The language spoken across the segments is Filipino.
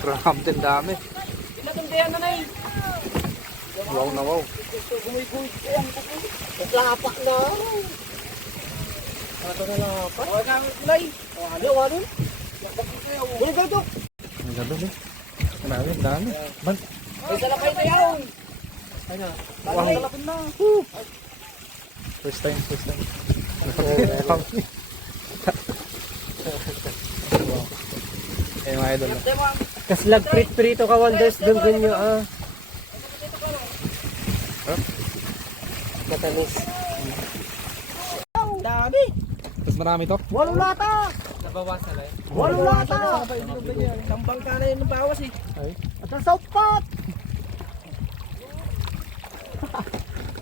Grabe, ang dami. Pinatundayan na na eh. Wow na wow. Gumigoy ko yan. Lapak na. Ito na lapak. Huwag kang kulay. Ano, ano? Kulit ka ito. Ang gabi eh. Ang dami. May salapay na yan. Ano? Wow. Salapin na. First time. Wow. Eh mga idol. Kaslag prito ka wonders doon ganyo ah. Matamis. Dami. Tapos marami to. Walong lata. Nabawasan na eh. Walong lata. Tambang ka na yun ng bawas eh. Ay. At ang softpot.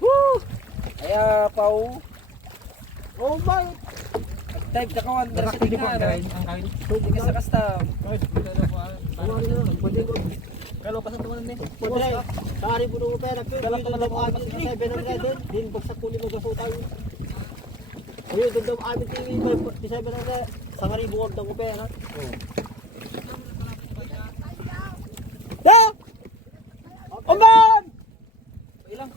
Woo! Kaya pau. Oh my. Type ka kawan dara sa tingnan. Ang kain. Hindi ka sa custom. Kalau pa sa tuwan ni. Pwede. Sari po ng pera. Dala ka na lang amin sa 700 din pag sa kuli mo gaso tayo. Uy, dun daw amin TV 700 sa ngari buwag ng pera. Ya! Oman! Ilang?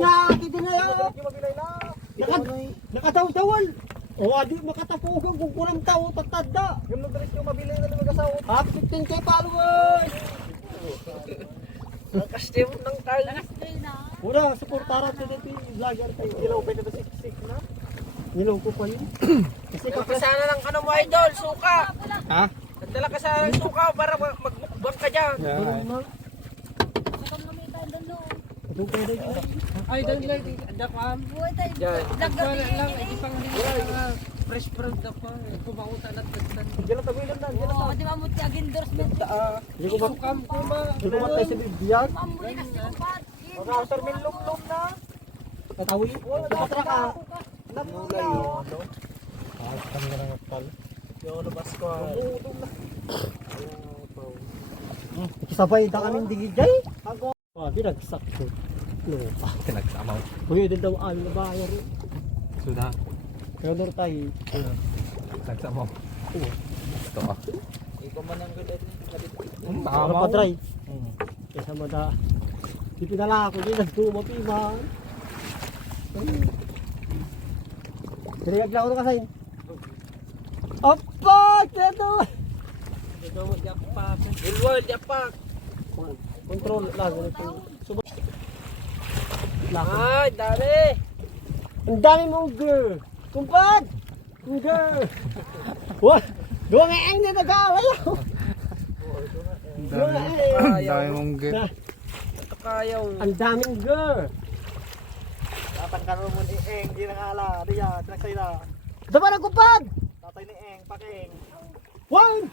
Nakakita na yan! Nakataw-tawal! O, adi makatapugan kung kurang tao, tatanda! Yung nagdalit yung mabili na mag-asawa. Ha? 15K followers! Nakastim ng tayo. Una, supportaran ko dito yung vlogger tayo. Nilaw pa na siksik na. Nilaw ko pa yun. Kasi kapasana ng ano mo idol, suka! Ha? Nagdala ka sa suka para magmukbang ka dyan. Yeah. Ito pwede dyan. Ay, dahil lang, dakam. Yan. Wala lang, hindi pang fresh fruit ako. Kumauta na tagtan. Diyan lang tabi lang na. Diyan lang Oh, di ba mo ti gendorse Hindi ko mat Sukam ko ma. Hindi ko matay sa bibiyag. Mamuli kasi ko pa. Mag-outer min lum-lum na. Tatawi. Wala na ka. Namula yun. Kami na lang pal. Yung labas ko. Kisabay da kaming digijay. Ako. Ah, binagsak ko. Lupa. Pinagsamaw. Kuya din daw ano na bayar. Suda. Kaya doon tayo. Nagsamaw. Ito ah. Ikaw man ang ganda. Tama. Pa dry. Kesa mada. Di pinala ako din nagtumapiman. Diriyag lang ako na kasayin. Apa! Keto! Ikaw magyapak. Ilwal, japak! Control lang. Subok. Ay, dami! Ang dami mong girl! Kumpad! Girl! Wah! Dua nga ang na nag-away ako! Ang dami mong girl. Kayaw. Ang daming girl! Dapat karoon mo ni Eng, di nakala. Diya, tinaksay na. Dapat na kumpad! Tatay ni Eng, paking. One!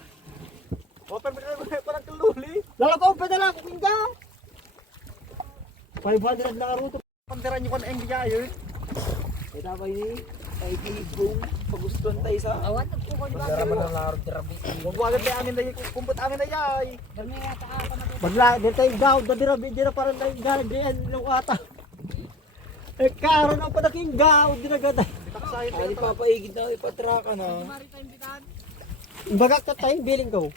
Open mo na parang kaluli. Lalak-open na lang, kuking ka! 500 na karuto. Pantiran nyo ka na Eng, diya yun. Kaya dapat ni, kaibigong pagustuhan tayo sa... Awan ko ko di ba? Magdaraman ng laro, dirabi. Huwag wagan tayo amin na yung kumput amin na yay. Dami nga ta ka na. Bagla, din tayo daw, dirabi, dira parang tayo ganagian ng ata. Eh, karon ang panaking gaw, dinagada. Ay, papaigid na, ipatraka na. Maritime bitan. Bagak ka tayo, biling ko.